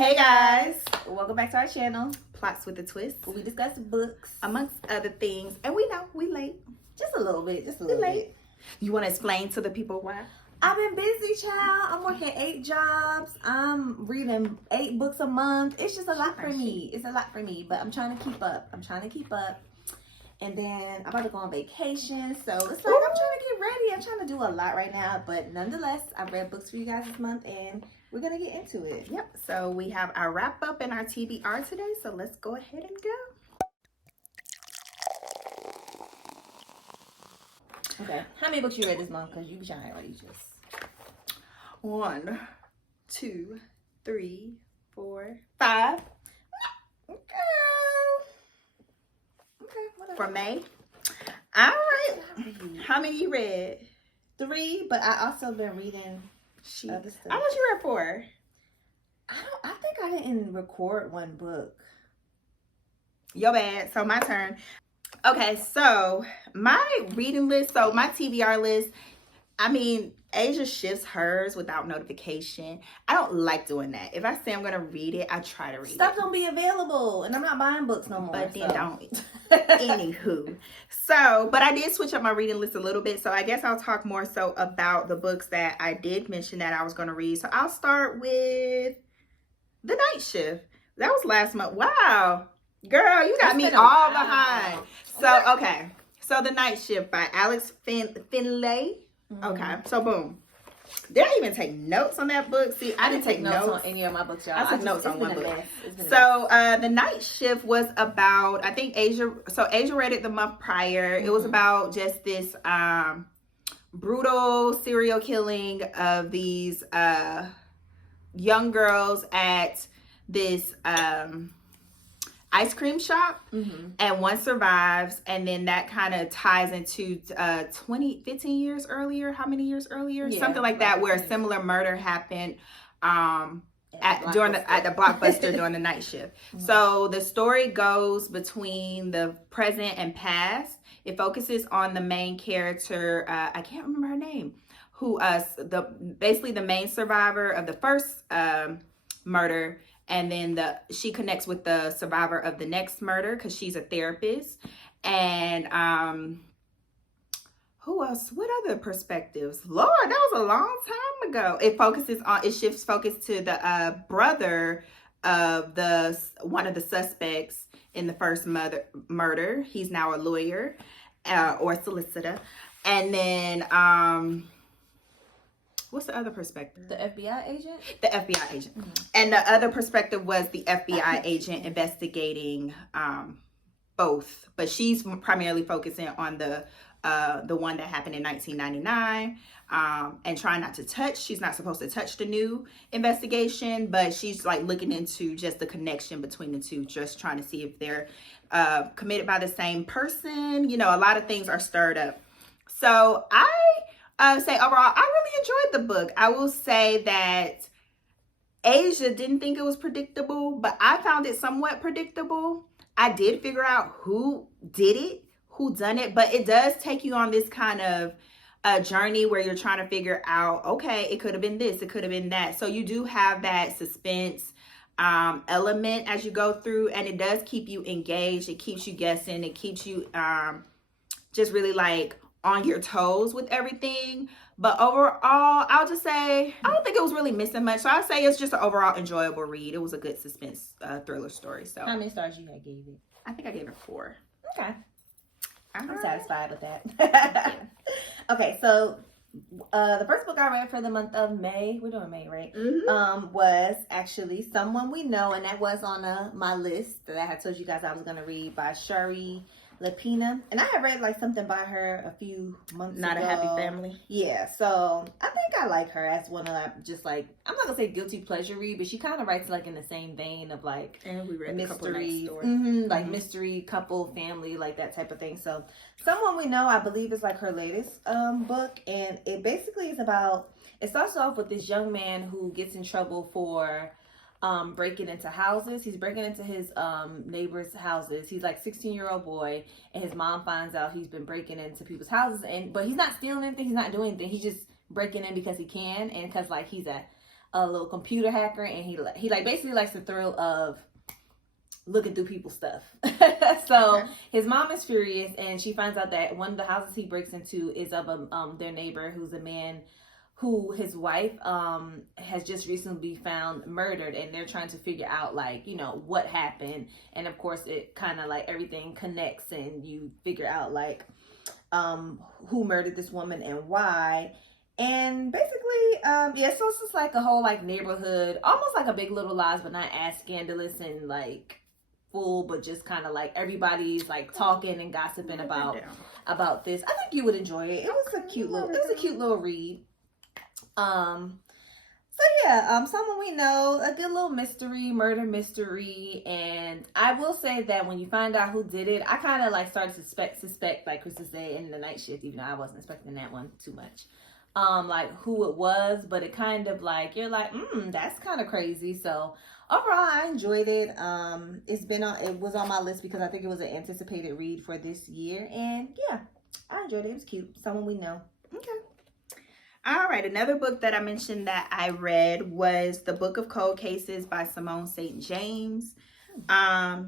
Hey guys, welcome back to our channel, Plots with a Twist, where we discuss books, amongst other things. And we know we late. Just a little bit, bit. You want to explain to the people why? I've been busy, child. I'm working 8 jobs. I'm reading 8 books a month. It's just a lot for me. It's a lot for me, but I'm trying to keep up. And then I'm about to go on vacation, so it's like I'm trying to get ready. I'm trying to do a lot right now, but nonetheless, I've read books for you guys this month, and we're gonna get into it. Yep. So we have our wrap up and our TBR today. So let's go ahead and go. Okay. How many books you read this month? Cause you be trying already just 1, 2, 3, 4, 5. Okay. For May. All right. How many you read? 3, but I also been reading other stuff. How much you read 4? I think I didn't record 1 book. Your bad. So my turn. Okay, so my reading list, so my TBR list, I mean, Asia shifts hers without notification. I don't like doing that. If I say I'm going to read it, I try to read Stuff it. Don't be available, and I'm not buying books no more. But then don't. Anywho. So, but I did switch up my reading list a little bit, so I guess I'll talk more so about the books that I did mention that I was going to read. So I'll start with The Night Shift. That was last month. Wow. Girl, you got me all behind. So, okay. So The Night Shift by Finlay. Okay, so boom. Did I even take notes on that book? See, I didn't take notes on any of my books, y'all. I took notes on one book. So The Night Shift was about, I think Asia read it the month prior. It was about just this brutal serial killing of these young girls at this ice cream shop, and one survives, and then that kind of ties into 15 years earlier. How many years earlier? Yeah, something like that, where a similar murder happened at the Blockbuster during the night shift. So the story goes between the present and past. It focuses on the main character, I can't remember her name, who basically the main survivor of the first murder. And then she connects with the survivor of the next murder because she's a therapist. And who else? What other perspectives? Lord, that was a long time ago. It shifts focus to the brother of one of the suspects in the first murder. He's now a lawyer or solicitor. And then what's the other perspective? The FBI agent? The FBI agent. And the other perspective was the FBI agent investigating both. But she's primarily focusing on the one that happened in 1999 and trying not to touch. She's not supposed to touch the new investigation, but she's like looking into just the connection between the two, just trying to see if they're committed by the same person. You know, a lot of things are stirred up. So I say overall, I really enjoyed the book. I will say that Asia didn't think it was predictable, but I found it somewhat predictable. I did figure out who did it, who done it, but it does take you on this kind of journey where you're trying to figure out, okay, it could have been this, it could have been that. So you do have that suspense element as you go through, and it does keep you engaged. It keeps you guessing. It keeps you just really like on your toes with everything. But overall, I'll just say I don't think it was really missing much. So I'll say it's just an overall enjoyable read. It was a good suspense thriller story. So how many stars you gave it? I think I gave it 4. Okay. I'm satisfied with that. Okay, so the first book I read for the month of May, we're doing May, right? Was actually Someone We Know, and that was on my list that I had told you guys I was going to read, by Shari, Lapena. And I had read like something by her a few months ago. Not a Happy Family. Yeah, so I think I like her as one of just like, I'm not gonna say guilty pleasure read, but she kind of writes like in the same vein of like, and we read mystery, like mystery, couple, family, like that type of thing. So Someone We Know, I believe, is like her latest book, and it basically is about, it starts off with this young man who gets in trouble for breaking into houses. He's breaking into his neighbors' houses. He's like 16-year-old boy, and his mom finds out he's been breaking into people's houses, but he's not stealing anything, he's not doing anything, he's just breaking in because he can, and because like he's a a little computer hacker, and he like basically likes the thrill of looking through people's stuff. So his mom is furious, and she finds out that one of the houses he breaks into is of their neighbor, who's a man who his wife has just recently found murdered, and they're trying to figure out, like, you know, what happened. And of course it kind of like everything connects, and you figure out like who murdered this woman and why. And basically yeah, so it's just like a whole like neighborhood, almost like a Big Little Lies, but not as scandalous and like full, but just kind of like everybody's like talking and gossiping about this. I think you would enjoy it. It was a cute little read. So yeah, someone we know, a good little murder mystery. And I will say that when you find out who did it, I kind of like started to suspect like Christmas Day and The Night Shift, even though I wasn't expecting that one too much. Like who it was, but it kind of like, you're like, that's kind of crazy. So overall, I enjoyed it. It was on my list because I think it was an anticipated read for this year. And yeah, I enjoyed it. It was cute. Someone we know. Okay. All right. Another book that I mentioned that I read was The Book of Cold Cases by Simone St. James.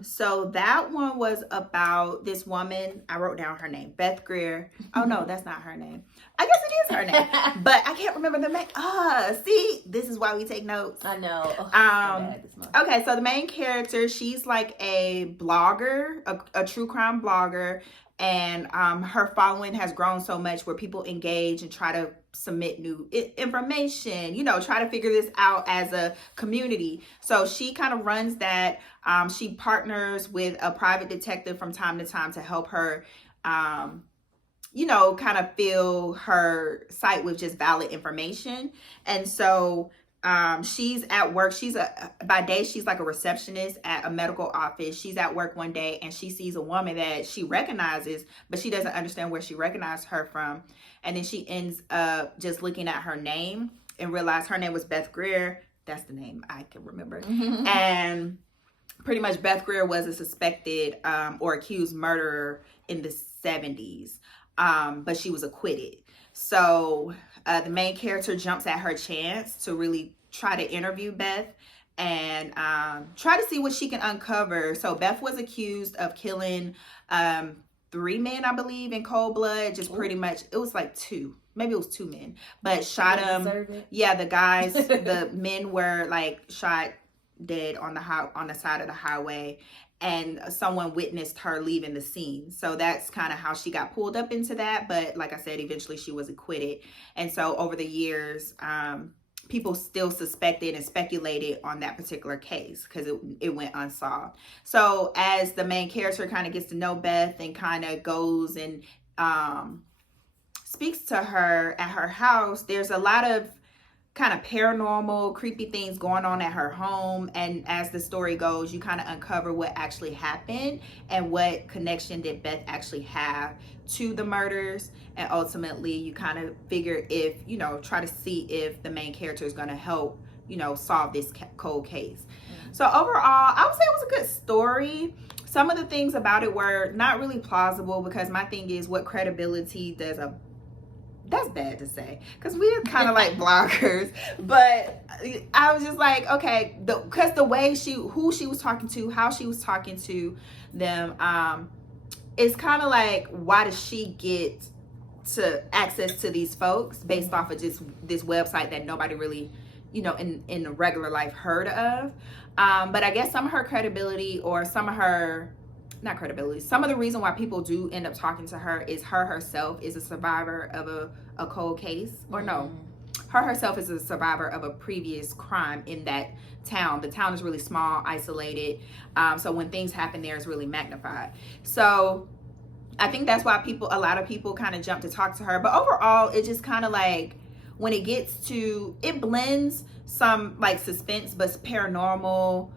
So that one was about this woman. I wrote down her name, Beth Greer. Oh no, that's not her name. I guess it is her name, but I can't remember the name. See, this is why we take notes. I know. Okay, so the main character, she's like a blogger, a true crime blogger, and her following has grown so much where people engage and try to submit new information, you know, try to figure this out as a community. So she kind of runs that. She partners with a private detective from time to time to help her, you know, kind of fill her site with just valid information. And so she's at work. By day, she's like a receptionist at a medical office. She's at work one day and she sees a woman that she recognizes, but she doesn't understand where she recognized her from. And then she ends up just looking at her name and realize her name was Beth Greer. That's the name I can remember. And pretty much Beth Greer was a suspected or accused murderer in the 70s, but she was acquitted. So the main character jumps at her chance to really try to interview Beth and try to see what she can uncover. So Beth was accused of killing 3 men, I believe, in cold blood. Just pretty much, it was like 2. Maybe it was 2 men, but shot them. Yeah, the guys, the men were like shot dead on the side of the highway, and someone witnessed her leaving the scene. So that's kind of how she got pulled up into that. But like I said, eventually she was acquitted. And so over the years, people still suspected and speculated on that particular case because it went unsolved. So as the main character kind of gets to know Beth and kind of goes and speaks to her at her house, there's a lot of kind of paranormal, creepy things going on at her home. And as the story goes, you kind of uncover what actually happened and what connection did Beth actually have to the murders. And ultimately, you kind of figure if, you know, try to see if the main character is going to help, you know, solve this cold case. So overall, I would say it was a good story. Some of the things about it were not really plausible because my thing is, what credibility does that's bad to say because we're kind of like bloggers, but I was just like, okay, because the way who she was talking to, how she was talking to them, it's kind of like, why does she get to access to these folks based off of just this website that nobody really, you know, in the regular life heard of? But I guess some of her credibility, or some of her, not credibility, some of the reason why people do end up talking to her is her herself is a survivor of a cold case, or no, her herself is a survivor of a previous crime in that town. The town is really small, isolated, so when things happen there, it's really magnified. So I think that's why a lot of people kind of jump to talk to her. But overall, it just kind of like, when it gets to, it blends some like suspense but paranormal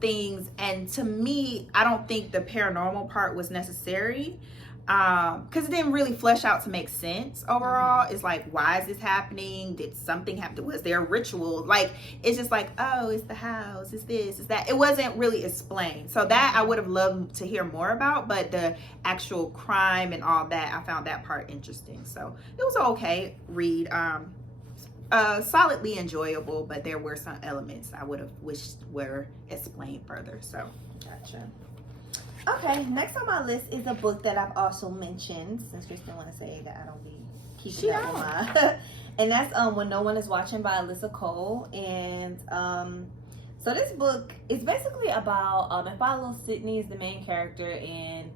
things, and to me, I don't think the paranormal part was necessary because it didn't really flesh out to make sense overall. It's like, why is this happening? Did something happen? Was there a ritual? Like, it's just like, oh, it's the house, it's this, it's that. It wasn't really explained. So that I would have loved to hear more about, but the actual crime and all that, I found that part interesting. So it was an okay read. solidly enjoyable, but there were some elements I would have wished were explained further. So, gotcha. Okay, next on my list is a book that I've also mentioned, since Kristen want to say that I don't be keeping that in mind. And that's When No One Is Watching by Alyssa Cole. And so this book is basically about it follows Sydney as the main character, and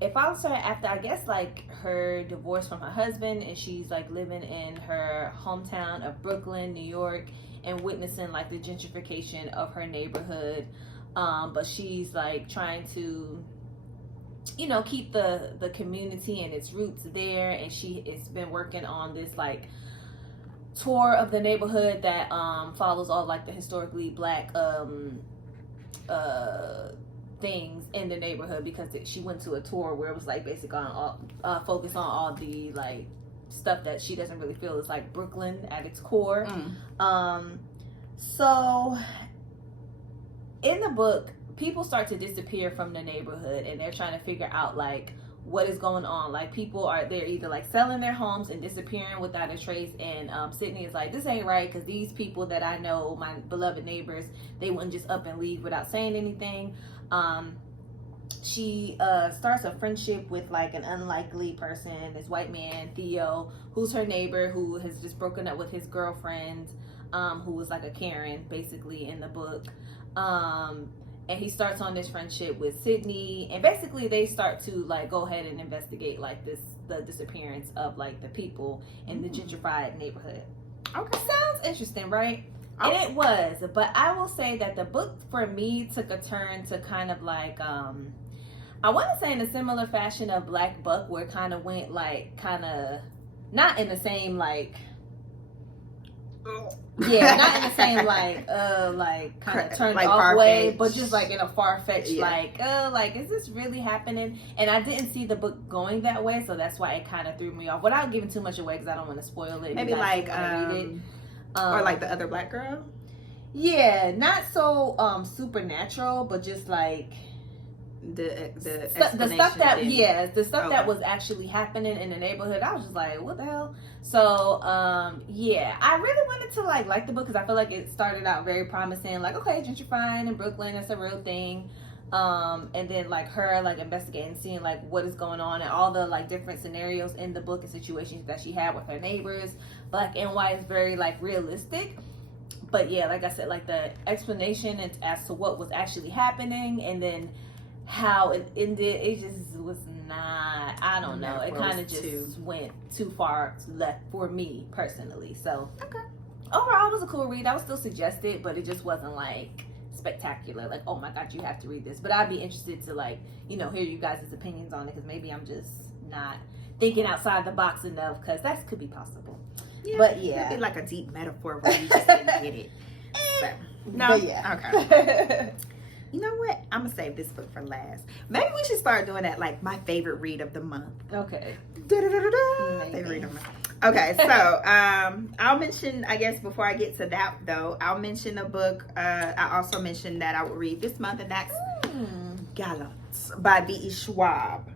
it follows her after, I guess, like her divorce from her husband, and she's like living in her hometown of Brooklyn, New York, and witnessing like the gentrification of her neighborhood. But she's like trying to, you know, keep the community and its roots there, and she has been working on this like tour of the neighborhood that follows all like the historically black things in the neighborhood, because she went to a tour where it was like basically on all focus on all the like stuff that she doesn't really feel is like Brooklyn at its core. So in the book, people start to disappear from the neighborhood, and they're trying to figure out like what is going on. Like they're either like selling their homes and disappearing without a trace, and Sydney is like, this ain't right, because these people that I know, my beloved neighbors, they wouldn't just up and leave without saying anything. She starts a friendship with like an unlikely person, this white man Theo, who's her neighbor, who has just broken up with his girlfriend, who was like a Karen basically in the book. And he starts on this friendship with Sydney, and basically they start to like go ahead and investigate like the disappearance of like the people in the gentrified neighborhood. Okay, sounds interesting, right? And it was, but I will say that the book for me took a turn to kind of like I want to say in a similar fashion of Black Buck, where it kind of went like kind of not in the same like yeah, not in the same like kind of turned like off way, but just like in a far-fetched like is this really happening? And I didn't see the book going that way, so that's why it kind of threw me off without giving too much away, because I don't want to spoil it. Maybe like read it. Or like The Other Black Girl. Yeah, not so supernatural, but just like the stuff that the stuff that was actually happening in the neighborhood. I was just like, what the hell? So yeah, I really wanted to like the book, because I feel like it started out very promising, like, okay, gentrifying in Brooklyn, that's a real thing. And then like her like investigating, seeing like what is going on, and all the like different scenarios in the book and situations that she had with her neighbors, black and white, is very like realistic. But yeah, like I said, like the explanation as to what was actually happening, and then how it ended, it just was not, I don't know, it kind of just went too far left for me personally. So overall it was a cool read. I would still suggest it, but it just wasn't like spectacular, like, oh my god, you have to read this. But I'd be interested to like, you know, hear you guys' opinions on it, because maybe I'm just not thinking outside the box enough, because that could be possible. Yeah, but yeah, it'd be like a deep metaphor where you just didn't get it. So, no, but yeah, okay. You know what? I'm gonna save this book for last. Maybe we should start doing that, like my favorite read of the month. Okay. Favorite read of the month. Okay, so I'll mention, I guess before I get to that though, I'll mention a book I also mentioned that I will read this month, and that's Gallant by V.E. Schwab.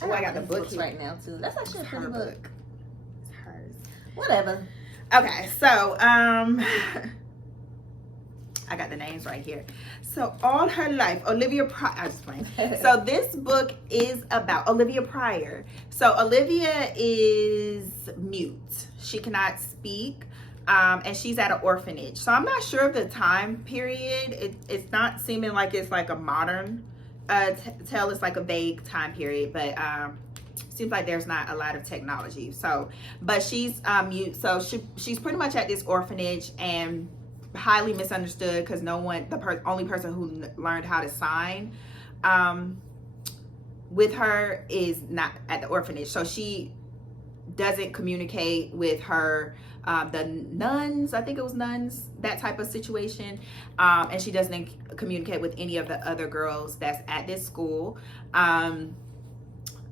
Oh, I got the book right now too. That's actually a pretty book. It's hers. Whatever. Okay, so I got the names right here. So all her life, Olivia Pryor. I was playing. So this book is about Olivia Pryor. So Olivia is mute. She cannot speak. And she's at an orphanage. So I'm not sure of the time period. It's not seeming like it's like a modern tale. It's like a vague time period. But seems like there's not a lot of technology. So, but she's mute. So she's pretty much at this orphanage, and highly misunderstood, because no one, only person who learned how to sign with her is not at the orphanage. So she doesn't communicate with her the nuns, I think it was nuns, that type of situation, and she doesn't communicate with any of the other girls that's at this school.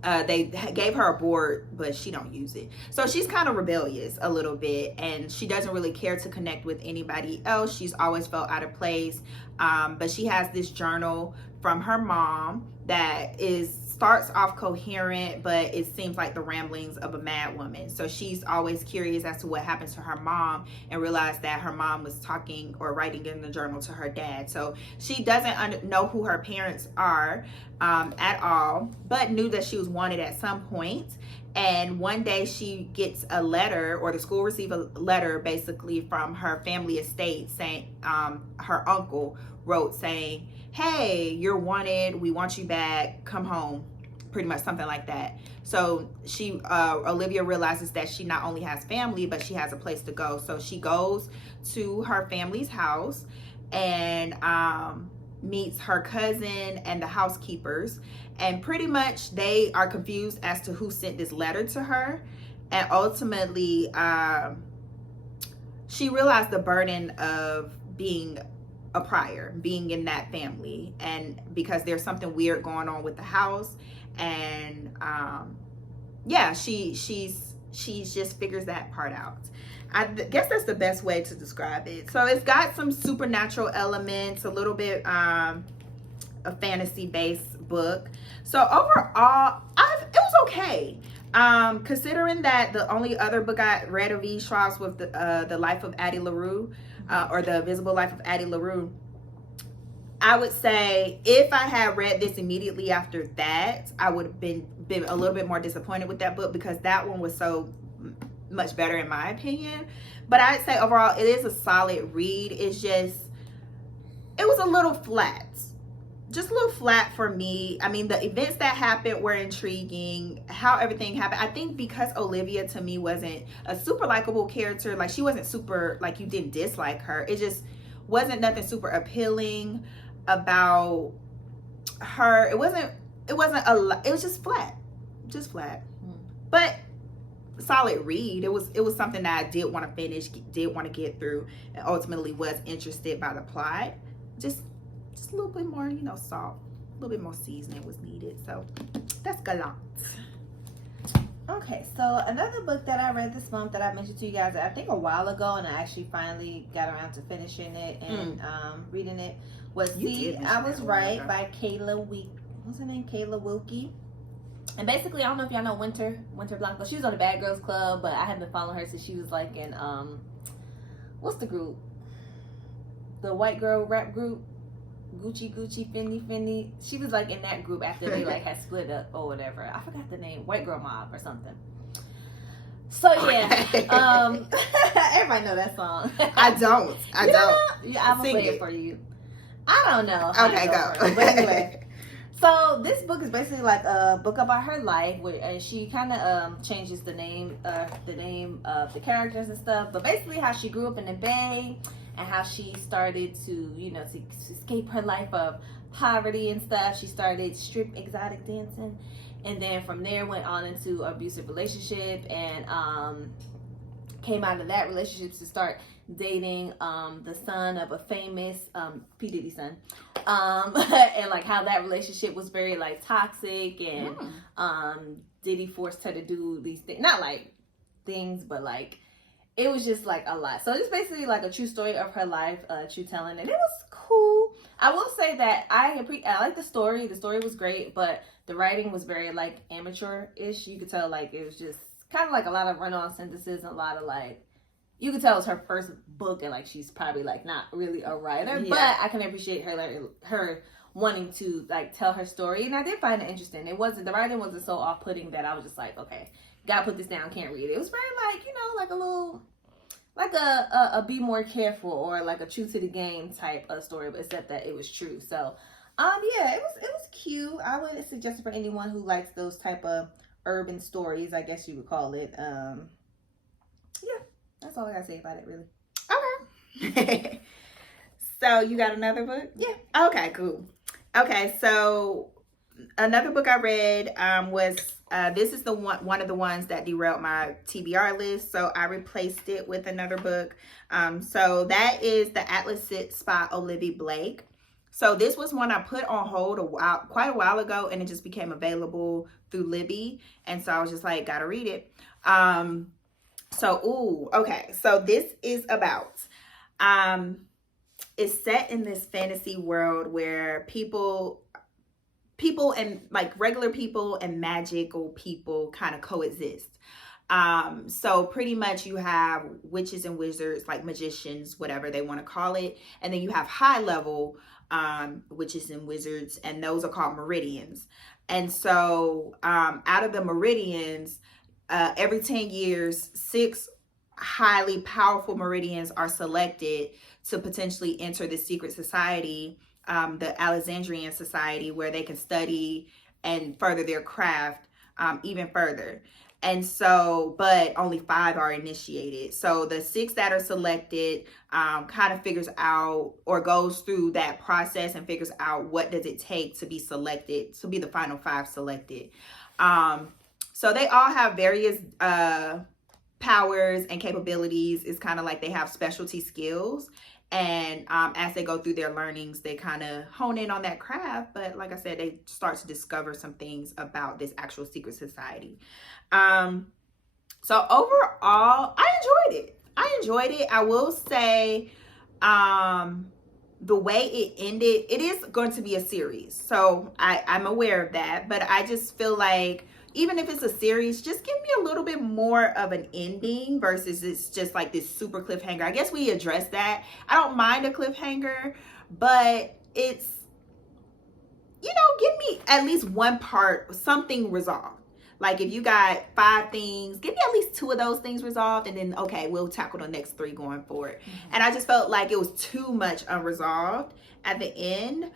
They gave her a board, but she don't use it. So she's kind of rebellious a little bit, and she doesn't really care to connect with anybody else. She's always felt out of place. But she has this journal from her mom that starts off coherent, but it seems like the ramblings of a mad woman. So she's always curious as to what happens to her mom, and realized that her mom was talking or writing in the journal to her dad. So she doesn't know who her parents are at all, but knew that she was wanted at some point. And one day she gets a letter, or the school receives a letter basically from her family estate saying, her uncle wrote saying, hey, you're wanted, we want you back, come home, pretty much something like that. So she Olivia realizes that she not only has family, but she has a place to go. So she goes to her family's house and meets her cousin and the housekeepers, and pretty much they are confused as to who sent this letter to her. And ultimately she realized the burden of being a prior, being in that family, and because there's something weird going on with the house. And yeah, she just figures that part out. I guess that's the best way to describe it. So it's got some supernatural elements, a little bit a fantasy based book. So overall it was okay, considering that the only other book I read of E. Schwab's was the Life of Addie LaRue, or The Invisible Life of Addie LaRue. I would say if I had read this immediately after that, I would have been a little bit more disappointed with that book, because that one was so much better in my opinion. But I'd say overall it is a solid read. It's just, it was a little flat. Just a little flat for me. I mean, the events that happened were intriguing. How everything happened. I think because Olivia to me wasn't a super likable character. Like, she wasn't super, like, you didn't dislike her. It just wasn't nothing super appealing about her. It was just flat. Just flat. But solid read. It was something that I did want to finish, did want to get through, and ultimately was interested by the plot. Just a little bit more, salt, a little bit more seasoning was needed. So that's Gallant. Okay, so another book that I read this month that I mentioned to you guys, I think a while ago, and I actually finally got around to finishing it and reading it, was See, I Was Right by Kaila what's her name? Kaila Wilkey. And basically, I don't know if y'all know Winter Blanco. She was on the Bad Girls Club, but I have been following her since she was like in what's the group? The white girl rap group. Gucci, Finlay. She was like in that group after they like had split up or whatever. I forgot the name. White Girl Mob or something. So yeah, everybody know that song. I don't. Yeah, I'm gonna play it for you. I don't know. Okay, go. But anyway, so this book is basically like a book about her life, where she kind of changes the name of the characters and stuff. But basically, how she grew up in the Bay. And how she started to, to escape her life of poverty and stuff. She started strip exotic dancing. And then from there went on into an abusive relationship. And came out of that relationship to start dating the son of a famous P. Diddy son. And like how that relationship was very like toxic. And Diddy forced her to do these things. Not like things, but like, it was just like a lot. So it's basically like a true story of her life, true telling, and it was cool. I will say that I like the story. The story was great, but the writing was very like amateur-ish. You could tell like it was just kind of like a lot of run-on sentences and a lot of like, you could tell it was her first book and like she's probably like not really a writer. Yeah. But I can appreciate her wanting to like tell her story, and I did find it interesting. The writing wasn't so off-putting that I was just like, okay, gotta put this down, can't read it. It was very like, like a little, like a be more careful or like a true to the game type of story, but except that it was true. So yeah, it was cute. I would suggest it for anyone who likes those type of urban stories, I guess you would call it. Yeah, that's all I gotta say about it, really. Okay. So you got another book? Yeah. Okay, cool. Okay, so another book I read was this is one of the ones that derailed my TBR list, so I replaced it with another book. So that is The Atlas Sits by Olivie Blake. So this was one I put on hold quite a while ago, and it just became available through Libby, and so I was just like, gotta read it. Okay. So this is about it's set in this fantasy world where people and like regular people and magical people kind of coexist. So pretty much you have witches and wizards, like magicians, whatever they want to call it, and then you have high level witches and wizards, and those are called Meridians. And so out of the Meridians, every 10 years, 6 highly powerful Meridians are selected to potentially enter the secret society, the Alexandrian Society, where they can study and further their craft even further. And so, but only 5 are initiated. So the 6 that are selected kind of figures out or goes through that process and figures out what does it take to be selected, to be the final 5 selected. So they all have various powers and capabilities. It's kind of like they have specialty skills. And as they go through their learnings, they kind of hone in on that craft. But like I said, they start to discover some things about this actual secret society. So overall, I enjoyed it. I will say, the way it ended, it is going to be a series. So I'm aware of that, but I just feel like even if it's a series, just give me a little bit more of an ending versus it's just like this super cliffhanger. I guess we addressed that. I don't mind a cliffhanger, but it's, you know, give me at least one part, something resolved. Like if you got 5 things, give me at least 2 of those things resolved, and then okay, we'll tackle the next 3 going forward. Mm-hmm. And I just felt like it was too much unresolved at the end.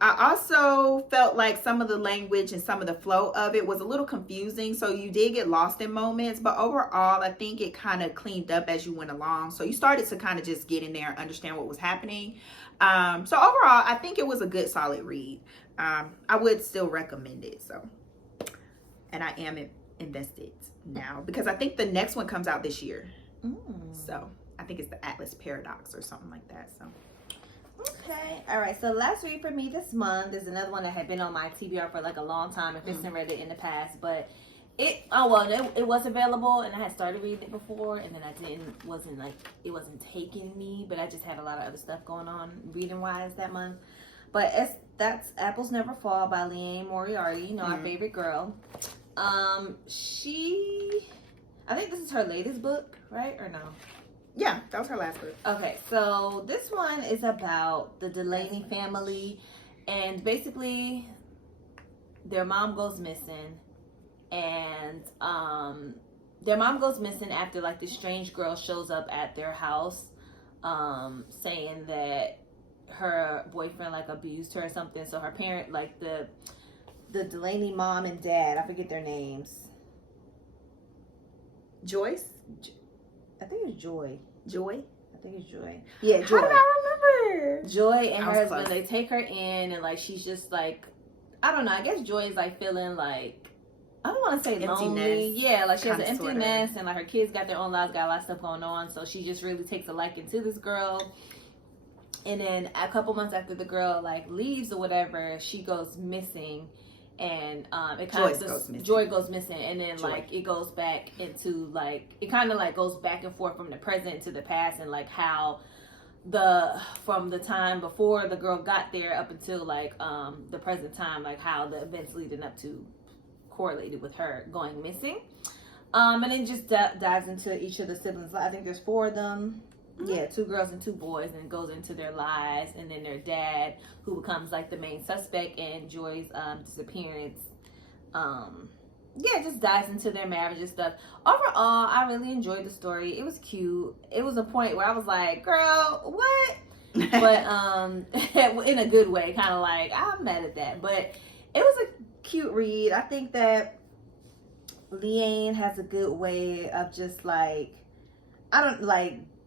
I also felt like some of the language and some of the flow of it was a little confusing. So you did get lost in moments, but overall, I think it kind of cleaned up as you went along. So you started to kind of just get in there and understand what was happening. So overall, I think it was a good, solid read. I would still recommend it. So, and I am invested now because I think the next one comes out this year. So I think it's the Atlas Paradox or something like that. So. Okay, all right. So last read for me this month is another one that had been on my TBR for like a long time. If Kristen read it in the past, but it was available and I had started reading it before, and then it wasn't taking me. But I just had a lot of other stuff going on reading wise that month. But that's Apples Never Fall by Liane Moriarty. You know, our favorite girl. I think this is her latest book, right? Or no? Yeah, that was her last book. Okay, so this one is about the Delaney family, and basically their mom goes missing, and their mom goes missing after like this strange girl shows up at their house, saying that her boyfriend like abused her or something. So her parent, like the Delaney mom and dad, I forget their names. Joyce? I think it's Joy. Joy? I think it's Joy. Yeah, Joy. How did I remember? Joy and her husband, they take her in, and like she's just like, I don't know, I guess Joy is like feeling like, I don't want to say empty lonely. nest. Yeah, like she has an empty Sorta. nest, and like her kids got their own lives, got a lot of stuff going on, so she just really takes a liking to this girl. And then a couple months after the girl like leaves or whatever, she goes missing. And it kind of Joy goes missing, and then like it goes back into like it kind of like goes back and forth from the present to the past, and like how from the time before the girl got there up until like the present time, like how the events leading up to correlated with her going missing, and then just dives into each of the siblings. I think there's 4 of them. Yeah, 2 girls and 2 boys, and it goes into their lives, and then their dad, who becomes like the main suspect in Joy's disappearance. Just dives into their marriage and stuff. Overall, I really enjoyed the story. It was cute. It was a point where I was like, girl, what? But in a good way, kind of like, I'm mad at that. But it was a cute read. I think that Liane has a good way of just like,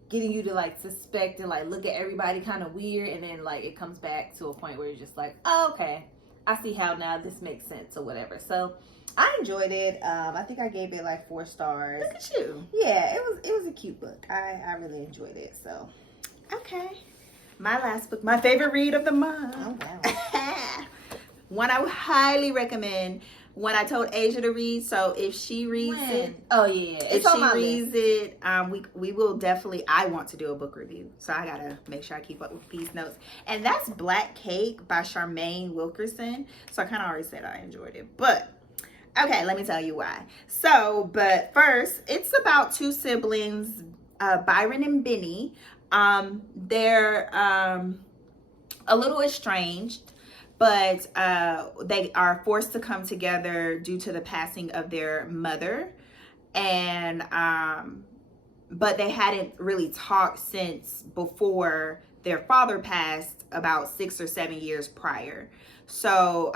getting you to like suspect and like look at everybody kind of weird, and then like it comes back to a point where you're just like, oh, okay, I see how now this makes sense or whatever. So I enjoyed it. I think I gave it like 4 stars. Look at you. Yeah, it was a cute book. I really enjoyed it. So okay, my last book, my favorite read of the month. Oh wow. One I would highly recommend. one I told Asia to read. So if she reads it, oh yeah, if she reads it, we will definitely. I want to do a book review, so I gotta make sure I keep up with these notes. And that's Black Cake by Charmaine Wilkerson. So I kind of already said I enjoyed it, but okay, let me tell you why. So, but first, it's about two siblings, Byron and Benny. They're a little estranged, but they are forced to come together due to the passing of their mother. And but they hadn't really talked since before their father passed about 6 or 7 years prior. So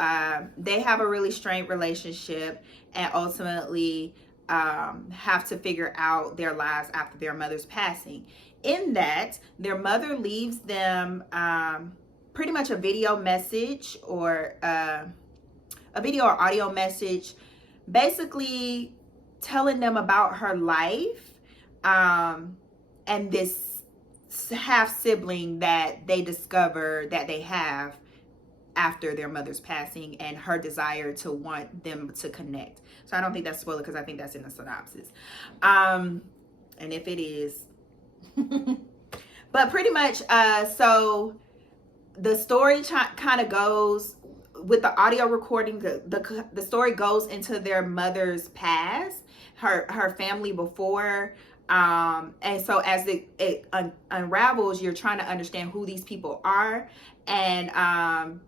they have a really strained relationship, and ultimately have to figure out their lives after their mother's passing. In that, their mother leaves them pretty much a video message or a video or audio message, basically telling them about her life and this half sibling that they discover that they have after their mother's passing, and her desire to want them to connect. So I don't think that's spoiler because I think that's in the synopsis. And if it is, but pretty much, so the story kind of goes with the audio recording. The story goes into their mother's past, her family before. And so as it unravels, you're trying to understand who these people are. And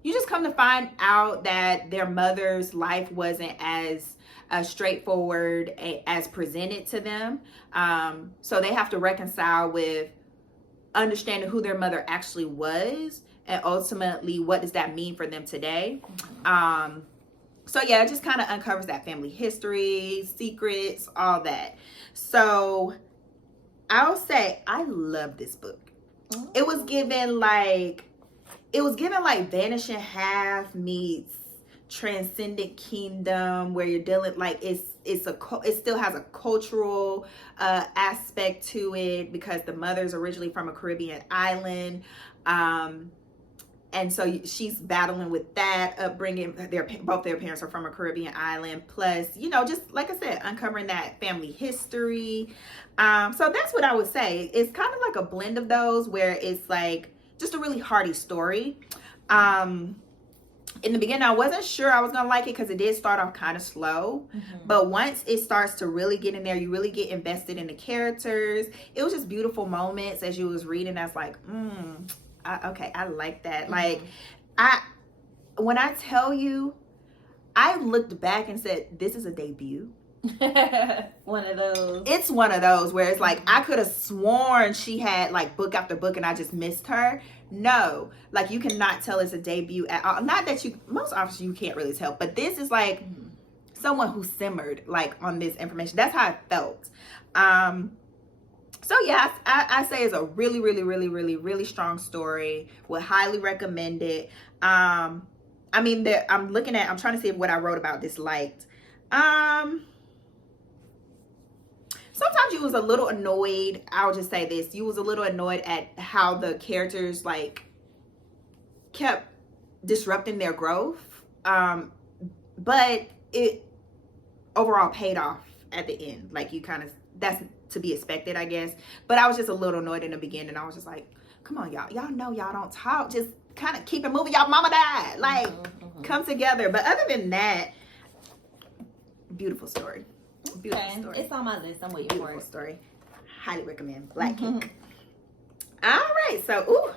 you just come to find out that their mother's life wasn't as straightforward as presented to them. So they have to reconcile with understanding who their mother actually was, and ultimately what does that mean for them today. So yeah, it just kind of uncovers that family history, secrets, all that. So I'll say I love this book. It was given like Vanishing Half meets Transcendent Kingdom, where you're dealing like it still has a cultural aspect to it because the mother's originally from a Caribbean island. And so she's battling with that upbringing. Both their parents are from a Caribbean island. Plus, just like I said, uncovering that family history. So that's what I would say. It's kind of like a blend of those where it's like just a really hearty story. In the beginning, I wasn't sure I was going to like it because it did start off kind of slow. But once it starts to really get in there, you really get invested in the characters. It was just beautiful moments as you was reading. I was like, okay, I like that. Like, when I tell you, I looked back and said, this is a debut. One of those. It's one of those where it's like, I could have sworn she had like book after book and I just missed her. No, like you cannot tell it's a debut at all. Not that most often you can't really tell, but this is like someone who simmered like on this information. That's how I felt. So yeah, I say it's a really, really, really, really, really strong story. Would highly recommend it. I mean, I'm trying to see what I wrote about disliked. Sometimes you was a little annoyed. I'll just say this. You was a little annoyed at how the characters like kept disrupting their growth. But it overall paid off at the end. Like that's to be expected, I guess. But I was just a little annoyed in the beginning. I was just like, come on, y'all. Y'all know y'all don't talk. Just kind of keep it moving. Y'all mama died. Like, come together. But other than that, beautiful story. Beautiful story. It's on my list. I'm waiting for it. Story. Highly recommend. Black Cake. All right. So,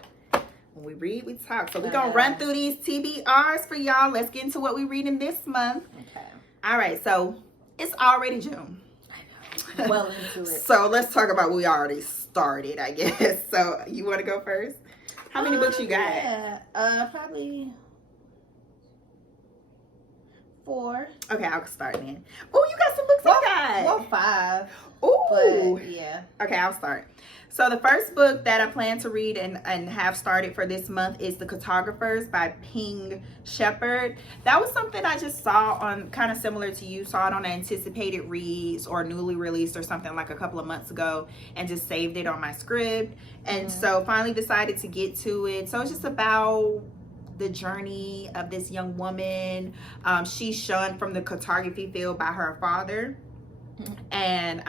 when we read, we talk. So, we're going to run through these TBRs for y'all. Let's get into what we're reading this month. Okay. All right. So, it's already June. I know. Well into it. So, let's talk about what we already started, I guess. So, you want to go first? How many books you got? Yeah. Probably 4. Okay, I'll start then. Oh, you got some books I got. Well, 5. Ooh. But, yeah. Okay, I'll start. So the first book that I plan to read and have started for this month is The Cartographers by Peng Shephard. That was something I just saw on, kind of similar to you, saw it on Anticipated Reads or newly released or something like a couple of months ago and just saved it on my script. And so finally decided to get to it. So it's just about the journey of this young woman. She's shunned from the cartography field by her father. And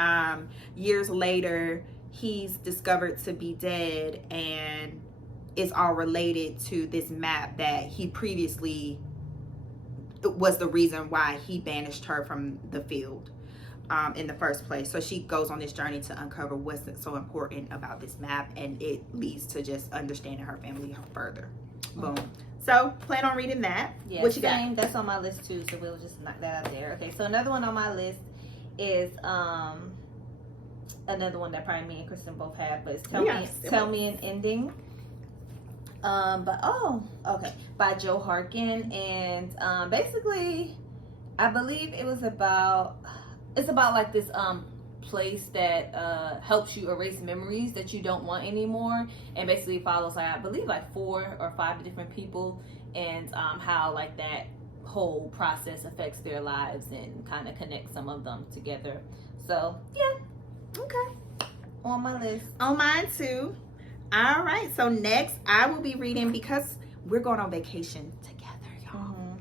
years later, he's discovered to be dead, and it's all related to this map that he previously was the reason why he banished her from the field in the first place. So she goes on this journey to uncover what's so important about this map, and it leads to just understanding her family further. Boom. So plan on reading that. Yeah, what you got? That's on my list too, so we'll just knock that out there. Okay, so another one on my list is another one that probably me and Kristen both have, but it's Tell Me an Ending. By Joe Harkin, and basically I believe it's about like this place that helps you erase memories that you don't want anymore, and basically follows like I believe like 4 or 5 different people, and how like that whole process affects their lives and kind of connects some of them together. So yeah, okay, on my list. On mine too. All right, so next I will be reading, because we're going on vacation together, y'all.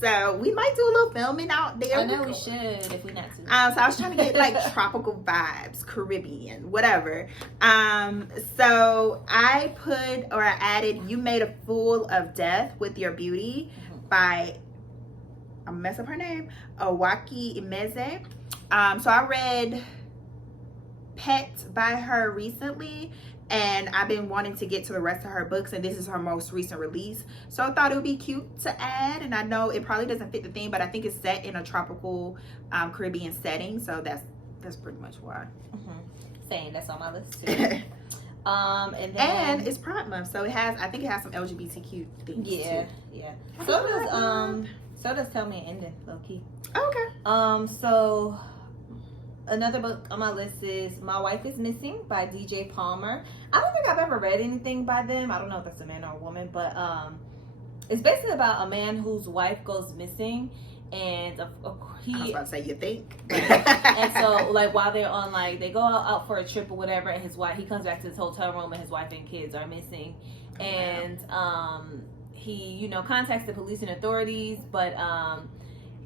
So we might do a little filming out there. I know we should if we not to. So I was trying to get like tropical vibes, Caribbean, whatever. So I added You Made a Fool of Death with Your Beauty by, I'm gonna mess up her name, Awaeke Emezi. So I read Pet by her recently, and I've been wanting to get to the rest of her books, and this is her most recent release. So I thought it would be cute to add, and I know it probably doesn't fit the theme, but I think it's set in a tropical Caribbean setting, so that's pretty much why. Same, that's on my list too. And it's Pride Month, so I think it has some LGBTQ things too. Yeah. So does Tell Me an Ending, low key. Okay. So another book on my list is My Wife is Missing by DJ Palmer. I don't think I've ever read anything by them. I don't know if that's a man or a woman, but it's basically about a man whose wife goes missing, and I was about to say, you think? And so like while they're on, like they go out for a trip or whatever, and he comes back to his hotel room and his wife and kids are missing. And he contacts the police and authorities, but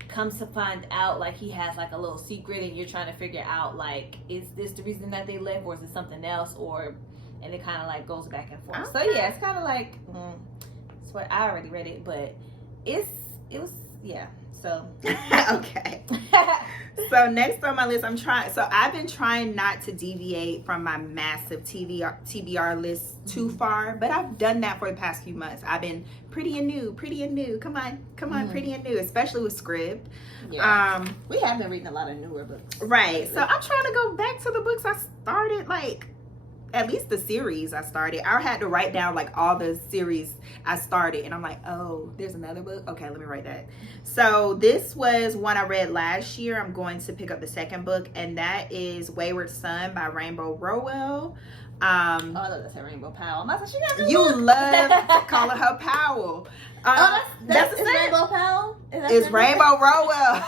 comes to find out like he has like a little secret, and you're trying to figure out like, is this the reason that they left, or is it something else, and it kind of like goes back and forth. So yeah, it's kind of like swear I already read it, but it was so okay. So next on my list, I've been trying not to deviate from my massive TBR list too far, but I've done that for the past few months. I've been pretty and new. Come on, pretty and new, especially with Scrib. Yeah. We have been reading a lot of newer books. Right. So I'm trying to go back to the books I started, like at least the series I started. I had to write down like all the series I started, and I'm like, oh, there's another book. Okay, let me write that. So this was one I read last year. I'm going to pick up the second book, and that is Wayward Sun by Rowell. I love that Rainbow Powell. You love calling her Powell. That's Rainbow Powell? It's Rainbow Rowell.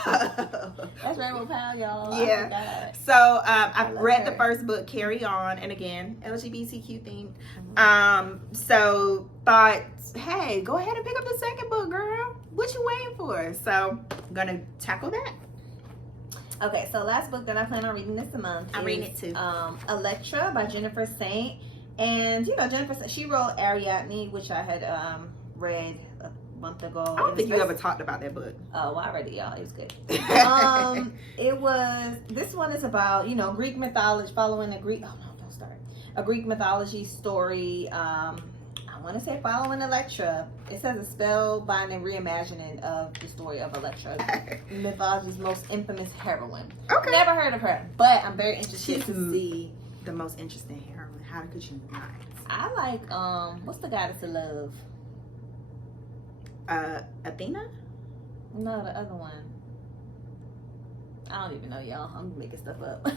That's Rainbow Powell, y'all. Yeah. So I've read the first book, Carry On, and again, LGBTQ themed. So thought, hey, go ahead and pick up the second book, girl. What you waiting for? So I'm gonna tackle that. Okay, so last book that I plan on reading this month I'm reading it too. Elektra by Jennifer Saint. And Jennifer, she wrote Ariadne, which I had read a month ago. I don't think you ever talked about that book. Oh, well, I read it, y'all. It was good. This one is about, Greek mythology, following a Greek mythology story. I want to say following Elektra. It says a spellbinding reimagining of the story of Elektra, mythology's most infamous heroine. Okay. Never heard of her, but I'm very interested to see the most interesting heroine. How could you not? I like what's the goddess of love? Athena? No, the other one. I don't even know, y'all. I'm making stuff up.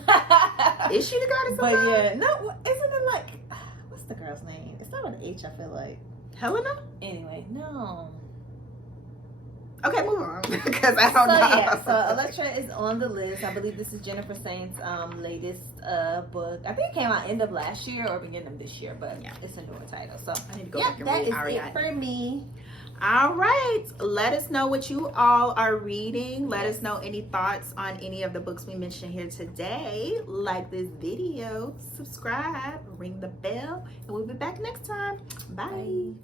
Is she the goddess of love? But yeah, no, isn't it like, what's the girl's name? It's not with an H, I feel like. Helena? Anyway, no. Okay, move on because I don't know. Yeah, so Elektra is on the list. I believe this is Jennifer Saint's latest book. I think it came out end of last year or beginning of this year, but it's a newer title. So I need to go yeah, back and that read is Ariadne. it for me. All right, let us know what you all are reading. Let us know any thoughts on any of the books we mentioned here today. Like this video, subscribe, ring the bell, and we'll be back next time. Bye.